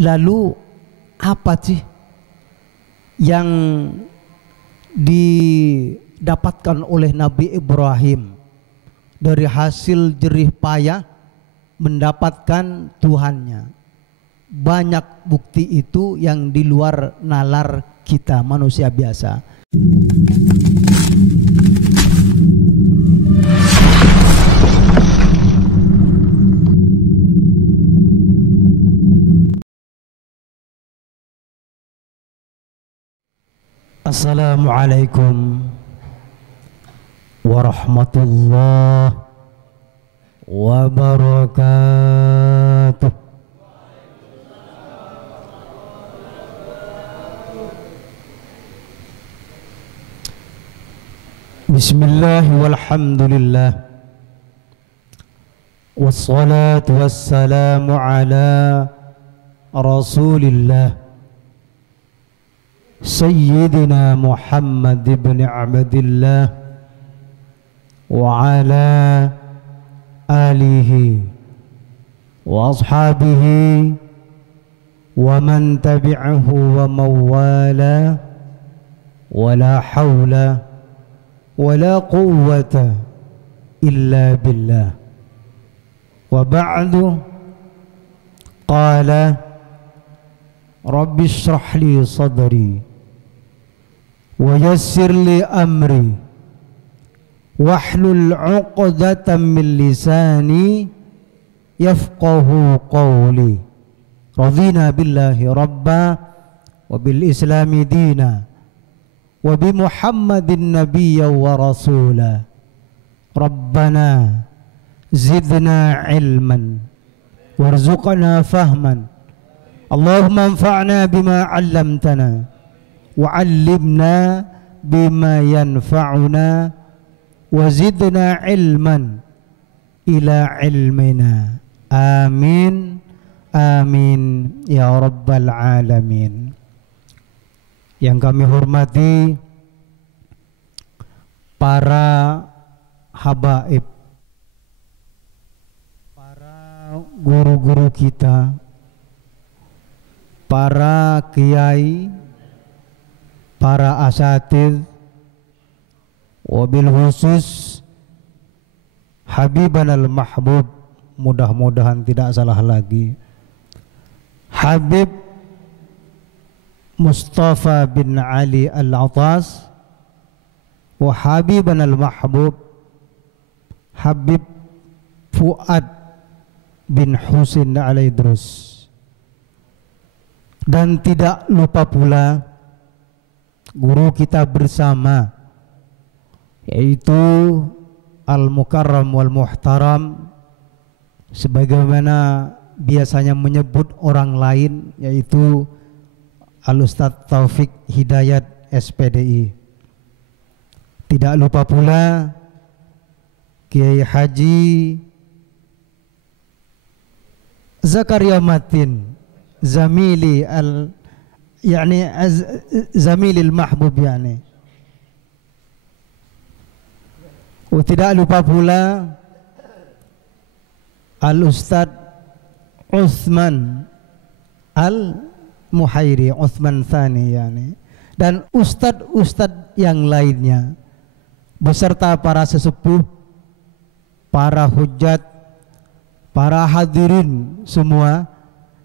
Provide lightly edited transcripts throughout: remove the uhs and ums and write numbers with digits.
Lalu apa sih yang didapatkan oleh Nabi Ibrahim dari hasil jerih payah mendapatkan Tuhannya? Banyak bukti itu yang di luar nalar kita manusia biasa. Assalamualaikum warahmatullahi wabarakatuh. Bismillah walhamdulillah wassalatu wassalamu ala rasulillah Sayyidina Muhammad ibn Abdillah wa ala alihi wa ashabihi wa man tabi'ahu wa mawala wa la hawla wa la quwwata illa billah. Wa ba'du, qala Rabbi shrah li sadri wa yassir li amri wahlul 'uqdatam min lisani yafqahu qawli. Radina billahi rabba wa bil islami dina wa bi Muhammadin nabiyya wa rasula. Rabbana zidna ilman warzuqna fahman. Allahumma anfa'na bima 'allamtana wa 'allimna bima yanfa'una wa zidna ilman ila ilmina. Amin amin ya rabbal alamin. Yang kami hormati para habaib, para guru-guru kita, para kiai, para asatidz, wabil khusus Habiban al-Mahbub, mudah-mudahan tidak salah lagi, Habib Mustafa bin Ali Al-Atas, wa Habiban al-Mahbub Habib Fuad bin Husin Al-Idrus. Dan tidak lupa pula guru kita bersama, yaitu Al-Mukarram wal Muhtaram, sebagaimana biasanya menyebut orang lain, yaitu Al-Ustadz Taufik Hidayat SPDI. Tidak lupa pula Kiai Haji Zakaria Matin Zamili Zamilil Mahbub yani. Tidak lupa pula Al-Ustadz Utsman Al-Muhairi, Utsman Tsani yani, dan ustadz-ustadz yang lainnya, beserta para sesepuh, para hujat, para hadirin semua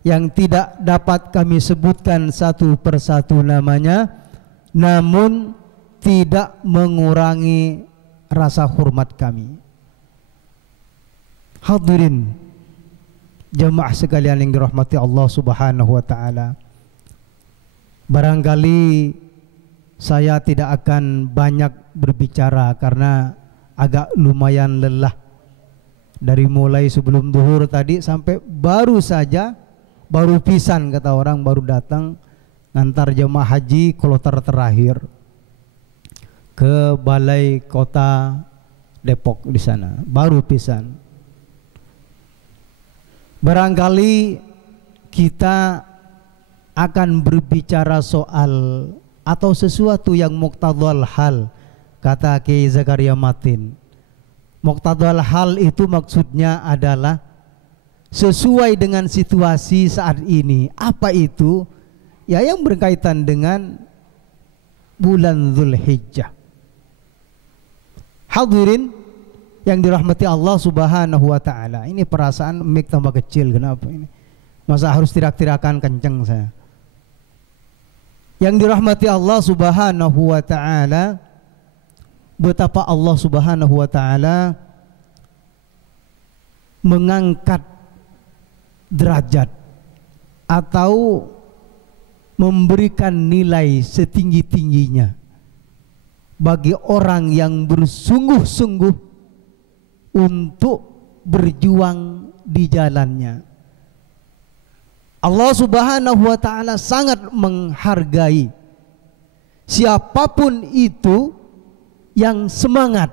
yang tidak dapat kami sebutkan satu persatu namanya, namun tidak mengurangi rasa hormat kami. Hadirin jemaah sekalian yang dirahmati Allah Subhanahu wa taala, barangkali saya tidak akan banyak berbicara karena agak lumayan lelah dari mulai sebelum zuhur tadi sampai baru pisan kata orang, baru datang ngantar jemaah haji kloter terakhir ke balai kota Depok di sana, baru pisan. Barangkali kita akan berbicara soal atau sesuatu yang muqtadhal hal, kata Kiai Zakaria Matin. Muqtadhal hal itu maksudnya adalah sesuai dengan situasi saat ini. Apa itu? Ya, yang berkaitan dengan bulan Dzulhijjah. Hadirin yang dirahmati Allah Subhanahu wa taala. Ini perasaan mic tambah kecil, kenapa ini? Masa harus tirak-tirakan kenceng saya? Yang dirahmati Allah Subhanahu wa taala, betapa Allah Subhanahu wa taala mengangkat derajat atau memberikan nilai setinggi-tingginya bagi orang yang bersungguh-sungguh untuk berjuang di jalannya. Allah Subhanahu wa taala sangat menghargai siapapun itu yang semangat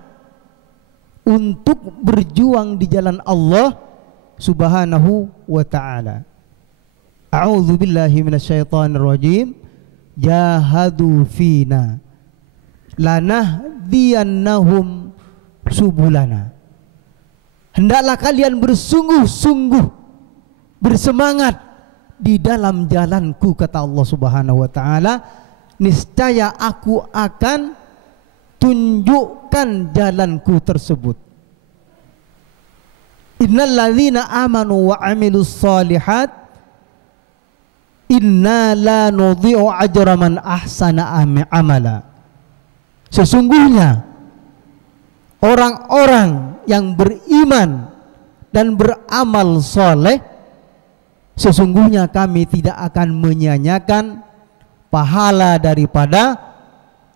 untuk berjuang di jalan Allah Subhanahu wa taala. A'udzu billahi minasyaitonir rajim. Jahadu fina lanahdiyannahum subulana. Hendaklah kalian bersungguh-sungguh bersemangat di dalam jalanku, kata Allah Subhanahu wa taala, niscaya aku akan tunjukkan jalanku tersebut. Innal ladzina amanu wa amilus solihat inna la nudhi'u ajra man ahsana amala. Sesungguhnya orang-orang yang beriman dan beramal soleh, sesungguhnya kami tidak akan menyia-nyiakan pahala daripada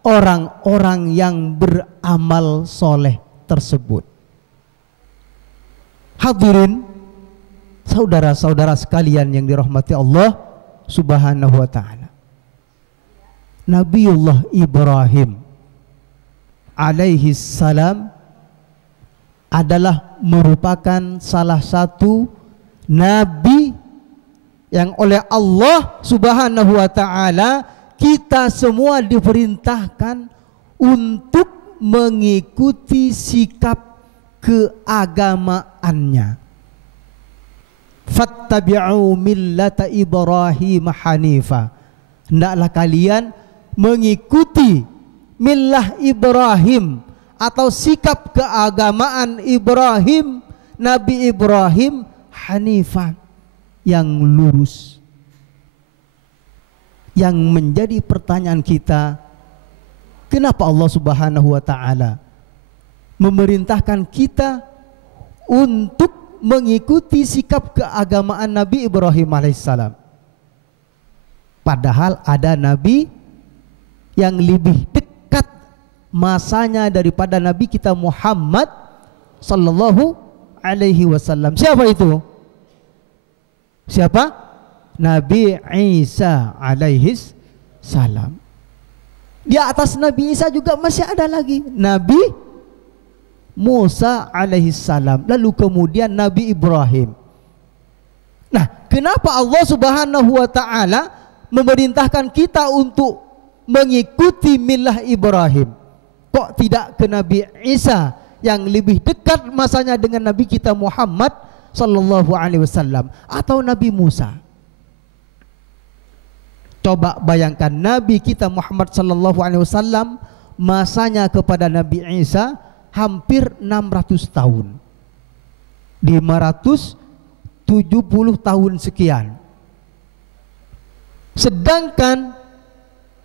orang-orang yang beramal soleh tersebut. Hadirin, saudara-saudara sekalian yang dirahmati Allah Subhanahu wa taala, Nabiullah Ibrahim alaihi salam adalah merupakan salah satu nabi yang oleh Allah Subhanahu wa taala kita semua diperintahkan untuk mengikuti sikap keagamaannya. Fattabi'u millata Ibrahim hanifa. Hendaklah kalian mengikuti millah Ibrahim atau sikap keagamaan Ibrahim, Nabi Ibrahim hanifan, yang lurus. Yang menjadi pertanyaan kita, kenapa Allah Subhanahu wa taala memerintahkan kita untuk mengikuti sikap keagamaan Nabi Ibrahim alaihissalam, padahal ada nabi yang lebih dekat masanya daripada nabi kita Muhammad sallallahu alaihi wasallam. Siapa itu? Siapa? Nabi Isa alaihis salam. Di atas Nabi Isa juga masih ada lagi Nabi Musa alaihissalam, lalu kemudian Nabi Ibrahim. Nah, kenapa Allah Subhanahu wa taala memerintahkan kita untuk mengikuti millah Ibrahim? Kok tidak ke Nabi Isa yang lebih dekat masanya dengan Nabi kita Muhammad sallallahu alaihi wasallam atau Nabi Musa? Coba bayangkan, Nabi kita Muhammad sallallahu alaihi wasallam masanya kepada Nabi Isa hampir 600 tahun, 570 tahun sekian. Sedangkan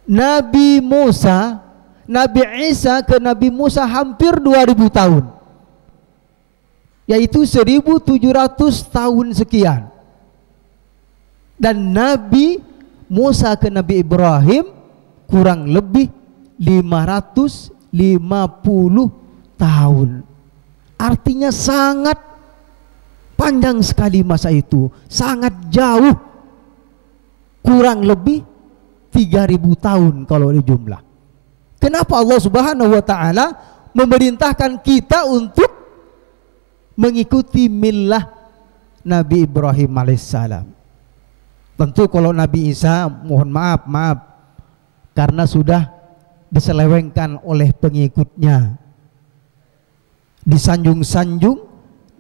Nabi Musa, Nabi Isa ke Nabi Musa hampir 2000 tahun, yaitu 1700 tahun sekian. Dan Nabi Musa ke Nabi Ibrahim kurang lebih 550 tahun. Artinya sangat panjang sekali masa itu, sangat jauh, kurang lebih 3000 tahun kalau dijumlah. Kenapa Allah Subhanahu wa taala memerintahkan kita untuk mengikuti millah Nabi Ibrahim alaihissalam? Tentu kalau Nabi Isa, mohon maaf karena sudah diselewengkan oleh pengikutnya, disanjung-sanjung,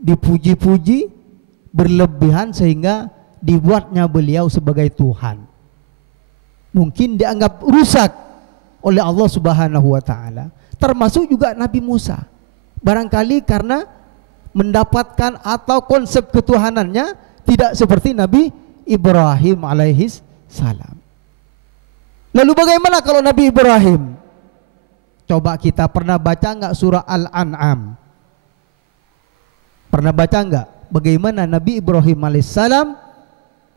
dipuji-puji, berlebihan sehingga dibuatnya beliau sebagai Tuhan. Mungkin dianggap rusak oleh Allah Subhanahu wa taala. Termasuk juga Nabi Musa. Barangkali karena mendapatkan atau konsep ketuhanannya tidak seperti Nabi Ibrahim alaihis salam. Lalu bagaimana kalau Nabi Ibrahim? Coba kita pernah baca enggak surah Al-An'am? Pernah baca enggak bagaimana Nabi Ibrahim alaihissalam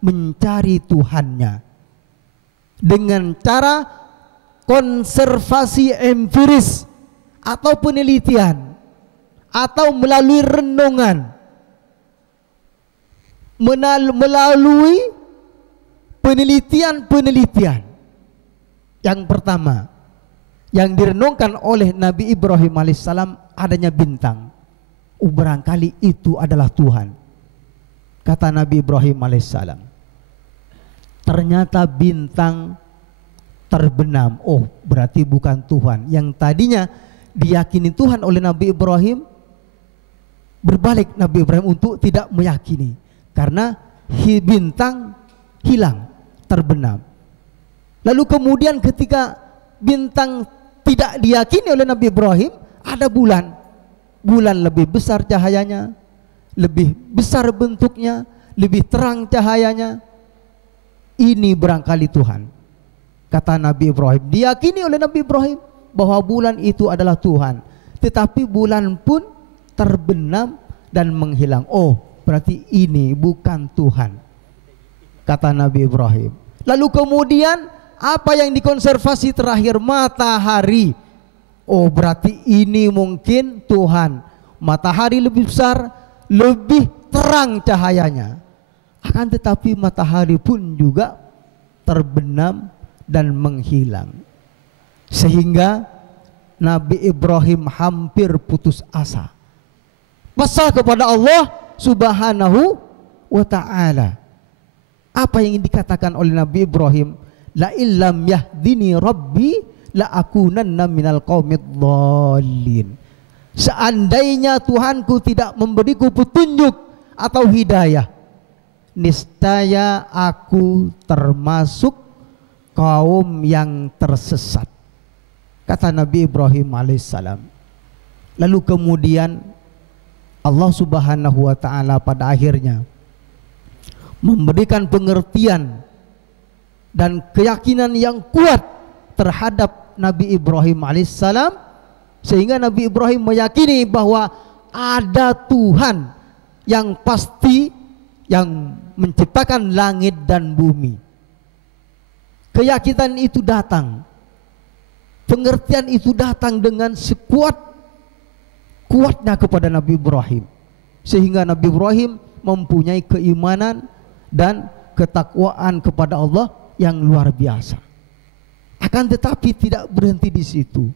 mencari Tuhannya dengan cara konservasi empiris atau penelitian atau melalui renungan, melalui penelitian. Yang pertama yang direnungkan oleh Nabi Ibrahim alaihissalam adanya bintang. Barangkali itu adalah Tuhan, kata Nabi Ibrahim alaihissalam. Ternyata bintang terbenam. Oh, berarti bukan Tuhan. Yang tadinya diyakini Tuhan oleh Nabi Ibrahim, berbalik Nabi Ibrahim untuk tidak meyakini karena bintang hilang, terbenam. Lalu kemudian ketika bintang tidak diyakini oleh Nabi Ibrahim, ada bulan. Bulan lebih besar cahayanya, lebih besar bentuknya, lebih terang cahayanya. Ini barangkali Tuhan, kata Nabi Ibrahim. Diyakini oleh Nabi Ibrahim bahwa bulan itu adalah Tuhan, tetapi bulan pun terbenam dan menghilang. Oh, berarti ini bukan Tuhan, kata Nabi Ibrahim. Lalu kemudian apa yang dikonservasi terakhir? Matahari. Oh, berarti ini mungkin Tuhan. Matahari lebih besar, lebih terang cahayanya. Akan tetapi matahari pun juga terbenam dan menghilang. Sehingga Nabi Ibrahim hampir putus asa. Pasrah kepada Allah Subhanahu wa ta'ala. Apa yang dikatakan oleh Nabi Ibrahim? La illam yahdini rabbi la akunanna minal qaumid dhalin. Seandainya Tuhanku tidak memberiku petunjuk atau hidayah, niscaya aku termasuk kaum yang tersesat, kata Nabi Ibrahim alaihissalam. Lalu kemudian Allah Subhanahu wa ta'ala pada akhirnya memberikan pengertian dan keyakinan yang kuat terhadap Nabi Ibrahim alaihissalam, sehingga Nabi Ibrahim meyakini bahwa ada Tuhan yang pasti yang menciptakan langit dan bumi. Keyakinan itu datang, pengertian itu datang dengan sekuat-kuatnya kepada Nabi Ibrahim, sehingga Nabi Ibrahim mempunyai keimanan dan ketakwaan kepada Allah yang luar biasa. Akan tetapi tidak berhenti di situ.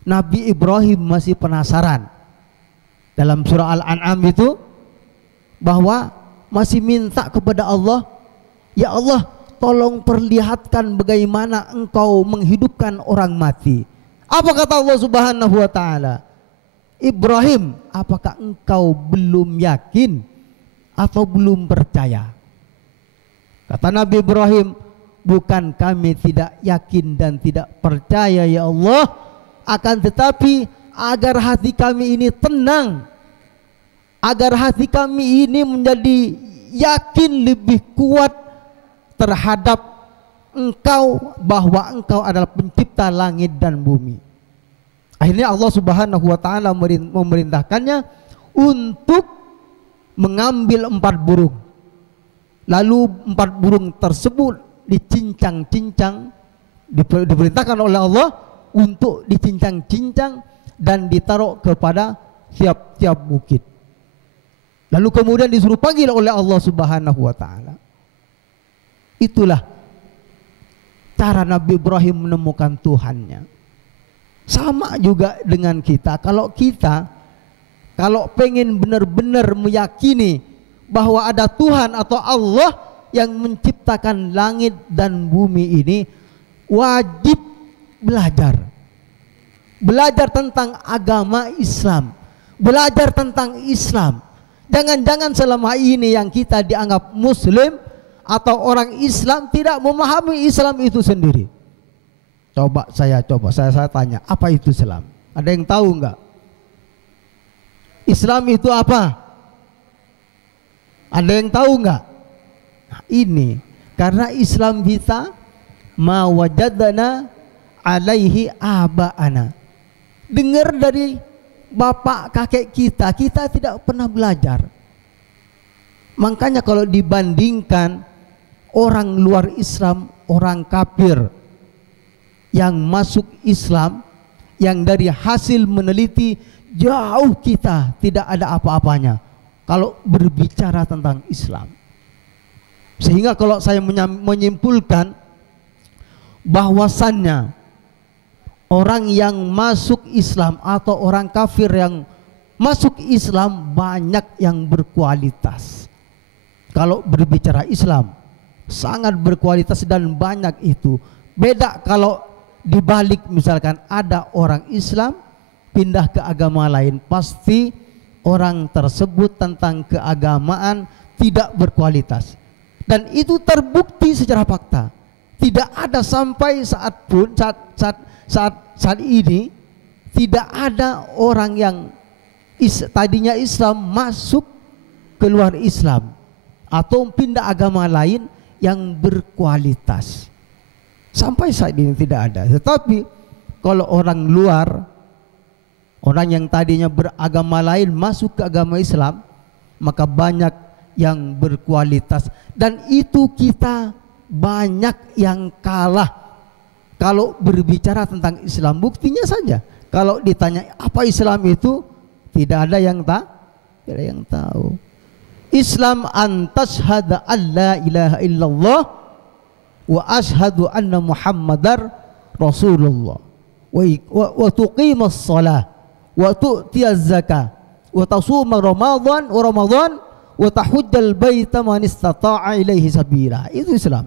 Nabi Ibrahim masih penasaran. Dalam surah Al-An'am itu bahwa masih minta kepada Allah, ya Allah, tolong perlihatkan bagaimana engkau menghidupkan orang mati. Apa kata Allah Subhanahu wa ta'ala? Ibrahim, apakah engkau belum yakin atau belum percaya? Kata Nabi Ibrahim, bukan kami tidak yakin dan tidak percaya ya Allah, akan tetapi agar hati kami ini tenang, agar hati kami ini menjadi yakin lebih kuat terhadap engkau, bahwa engkau adalah pencipta langit dan bumi. Akhirnya Allah Subhanahu wa ta'ala memerintahkannya untuk mengambil 4 burung. Lalu 4 burung tersebut dicincang-cincang, diperintahkan oleh Allah untuk dicincang-cincang dan ditaruh kepada tiap-tiap bukit. Lalu kemudian disuruh panggil oleh Allah Subhanahu wa ta'ala. Itulah cara Nabi Ibrahim menemukan Tuhannya. Sama juga dengan kita. Kalau pengen benar-benar meyakini bahwa ada Tuhan atau Allah yang menciptakan langit dan bumi ini, wajib belajar tentang agama Islam, belajar tentang Islam. Jangan-jangan selama ini yang kita dianggap muslim atau orang Islam tidak memahami Islam itu sendiri. Coba saya tanya, apa itu Islam? Ada yang tahu enggak? Islam itu apa? Ada yang tahu enggak? Nah, ini karena Islam kita ma wajadana alaihi aba'ana. Dengar dari bapak kakek kita, kita tidak pernah belajar. Makanya kalau dibandingkan orang luar Islam, orang kafir yang masuk Islam, yang dari hasil meneliti jauh kita tidak ada apa-apanya kalau berbicara tentang Islam. Sehingga kalau saya menyimpulkan bahwasannya orang yang masuk Islam atau orang kafir yang masuk Islam banyak yang berkualitas. Kalau berbicara Islam sangat berkualitas dan banyak itu. Beda kalau dibalik, misalkan ada orang Islam pindah ke agama lain, pasti orang tersebut tentang keagamaan tidak berkualitas. Dan itu terbukti secara fakta. Tidak ada sampai saat ini tidak ada orang yang tadinya Islam masuk keluar Islam atau pindah agama lain yang berkualitas. Sampai saat ini tidak ada. Tetapi kalau orang luar, orang yang tadinya beragama lain masuk ke agama Islam, maka banyak yang berkualitas, dan itu kita banyak yang kalah kalau berbicara tentang Islam. Buktinya saja kalau ditanya apa Islam itu, tidak ada yang tahu. Islam antashhada alla ilaha illallah wa ashhadu anna muhammadar rasulullah wa tuqimas shalah wa tu'tiyaz zakah wa tasuma ramadan wa tahujjal baita man istata'a ilaihi sabila. Itu Islam.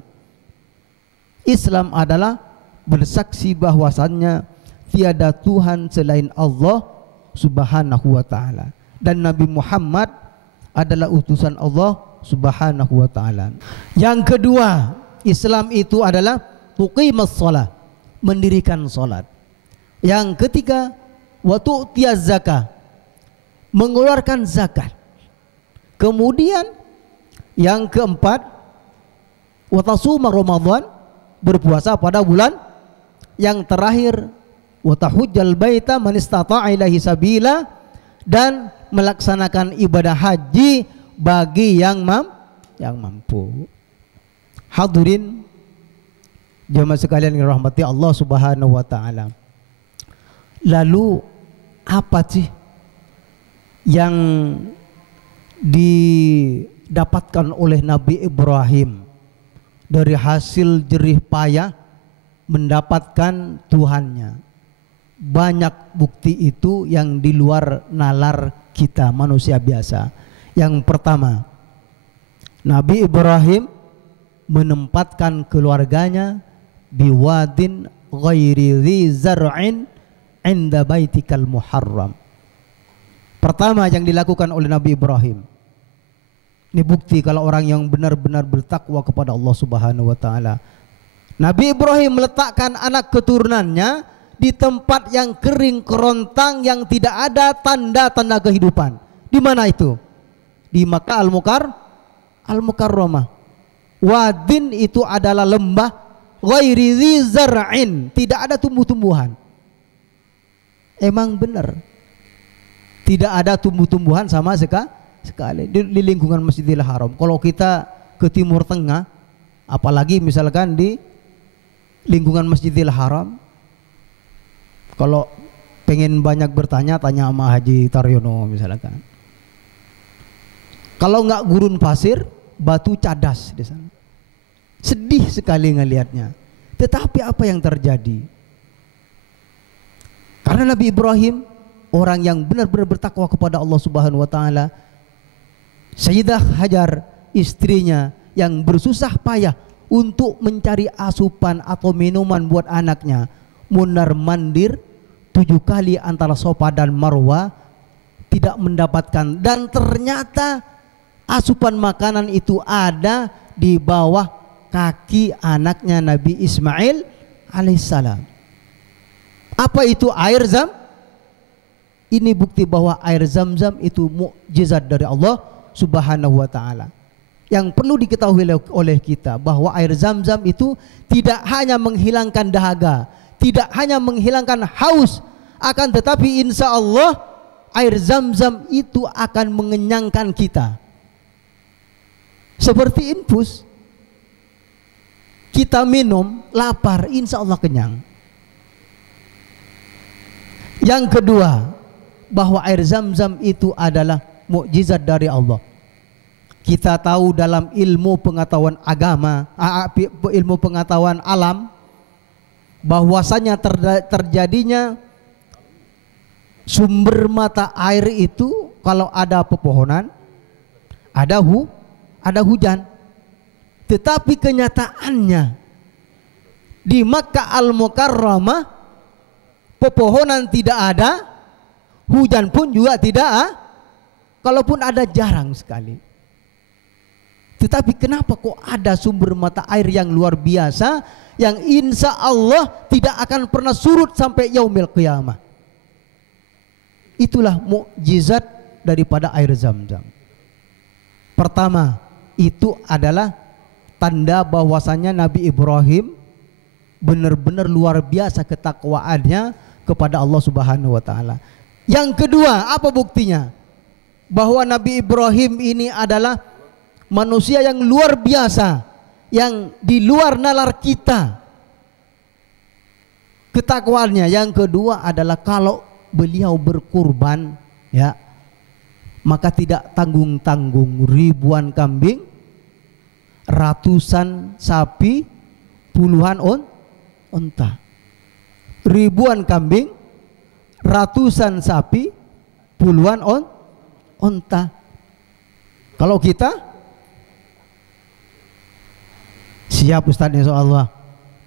Islam adalah bersaksi bahwasannya tiada Tuhan selain Allah Subhanahu wa taala, dan Nabi Muhammad adalah utusan Allah Subhanahu wa taala. Yang kedua, Islam itu adalah tuqimas shalah, mendirikan salat. Yang ketiga, wa tu'tiyaz zakah, mengeluarkan zakat. Kemudian yang keempat, wa tasuma Ramadan, berpuasa pada bulan. Yang terakhir, wa tahujjal baita man istata'a ilaihi sabila, dan melaksanakan ibadah haji bagi yang mampu. Hadirin jemaah sekalian yang dirahmati Allah Subhanahu wa taala. Lalu apa sih yang didapatkan oleh Nabi Ibrahim dari hasil jerih payah mendapatkan Tuhannya? Banyak bukti itu yang di luar nalar kita manusia biasa. Yang pertama, Nabi Ibrahim menempatkan keluarganya biwadin ghairi dzi zar'in inda baitikal muharram. Pertama yang dilakukan oleh Nabi Ibrahim. Ini bukti kalau orang yang benar-benar bertakwa kepada Allah Subhanahu wa taala. Nabi Ibrahim meletakkan anak keturunannya di tempat yang kering kerontang, yang tidak ada tanda-tanda kehidupan. Di mana itu? Di Makkah Al-Mukarramah. Wadin itu adalah lembah, ghairi dzi zar'in, tidak ada tumbuh-tumbuhan. Emang benar, tidak ada tumbuh-tumbuhan sama sekali di lingkungan Masjidil Haram. Kalau kita ke Timur Tengah, apalagi misalkan di lingkungan Masjidil Haram, kalau pengen banyak bertanya, tanya sama Haji Taryono misalkan. Kalau enggak gurun pasir, batu cadas di sana. Sedih sekali ngelihatnya. Tetapi apa yang terjadi? Karena Nabi Ibrahim orang yang benar-benar bertakwa kepada Allah Subhanahu wa taala. Sayyidah Hajar, istrinya yang bersusah payah untuk mencari asupan atau minuman buat anaknya, mundar mandir 7 kali antara Safa dan Marwa, tidak mendapatkan, dan ternyata asupan makanan itu ada di bawah kaki anaknya Nabi Ismail alaihissalam. Apa itu air zam? Ini bukti bahwa air zam-zam itu mukjizat dari Allah Subhanahu wa taala. Yang perlu diketahui oleh kita bahwa air zam-zam itu tidak hanya menghilangkan dahaga, tidak hanya menghilangkan haus, akan tetapi insya Allah air zam-zam itu akan mengenyangkan kita. Seperti infus, kita minum lapar, insya Allah kenyang. Yang kedua, bahwa air zam-zam itu adalah mukjizat dari Allah. Kita tahu dalam ilmu pengetahuan agama, ilmu pengetahuan alam, bahwasanya terjadinya sumber mata air itu kalau ada pepohonan, ada hujan. Tetapi kenyataannya di Makkah Al-Mukarramah pepohonan tidak ada, hujan pun juga tidak, kalaupun ada jarang sekali. Tetapi kenapa kok ada sumber mata air yang luar biasa, yang insya Allah tidak akan pernah surut sampai yaumil qiyamah? Itulah mukjizat daripada air zam-zam. Pertama, itu adalah tanda bahwasanya Nabi Ibrahim benar-benar luar biasa ketakwaannya kepada Allah Subhanahu wa taala. Yang kedua, apa buktinya? Bahwa Nabi Ibrahim ini adalah manusia yang luar biasa, yang di luar nalar kita ketakwaannya. Yang kedua adalah kalau beliau berkurban, ya, maka tidak tanggung-tanggung, ribuan kambing, ratusan sapi, puluhan unta. Ribuan kambing, ratusan sapi, puluhan unta. Kalau kita siap Ustaz insyaallah,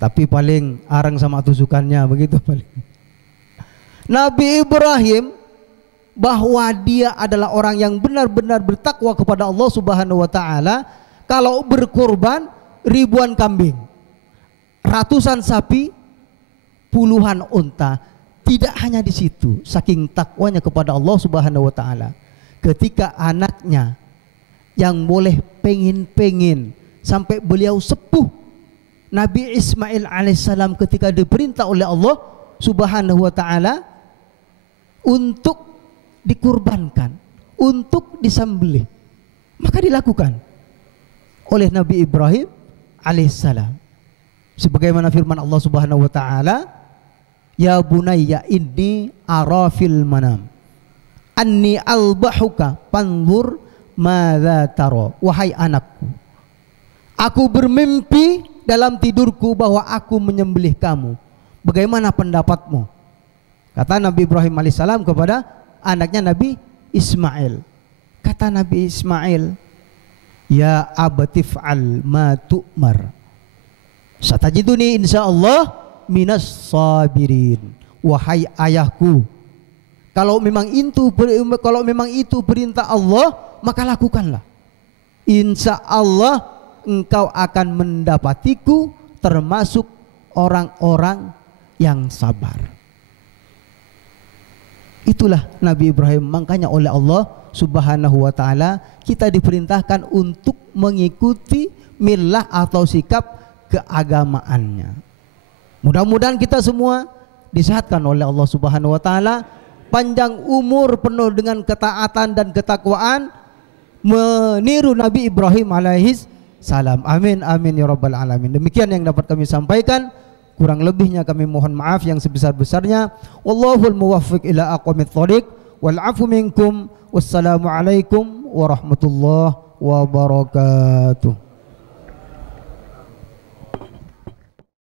tapi paling arang sama tusukannya begitu paling. Nabi Ibrahim, bahwa dia adalah orang yang benar-benar bertakwa kepada Allah Subhanahu wa taala, kalau berkorban ribuan kambing, ratusan sapi, puluhan unta. Tidak hanya di situ, saking takwanya kepada Allah Subhanahu wa taala, ketika anaknya yang boleh pengen sampai beliau sepuh, Nabi Ismail alaihissalam, ketika diperintah oleh Allah Subhanahu wa taala untuk dikurbankan, untuk disembelih, maka dilakukan oleh Nabi Ibrahim alaihissalam. Sebagaimana firman Allah Subhanahu wa taala, ya bunayya inni ara fil manam anni albahuka panzur madza tara. Wahai anakku, aku bermimpi dalam tidurku bahwa aku menyembelih kamu, bagaimana pendapatmu? Kata Nabi Ibrahim alaihissalam kepada anaknya Nabi Ismail. Kata Nabi Ismail, ya abatif'al ma tu'mar, satajiduni insyaallah minas sabirin. Wahai ayahku, kalau memang itu perintah Allah, maka lakukanlah. Insya Allah engkau akan mendapatiku termasuk orang-orang yang sabar. Itulah Nabi Ibrahim. Makanya oleh Allah Subhanahu wa taala kita diperintahkan untuk mengikuti millah atau sikap keagamaannya. Mudah-mudahan kita semua disehatkan oleh Allah Subhanahu wa taala, panjang umur penuh dengan ketaatan dan ketakwaan, meniru Nabi Ibrahim alaihis salam. Amin amin ya rabbal alamin. Demikian yang dapat kami sampaikan, kurang lebihnya kami mohon maaf yang sebesar-besarnya. Wallahul muwaffiq ila aqwamit thoriq, wal afu minkum. Wassalamu alaikum warahmatullahi wabarakatuh.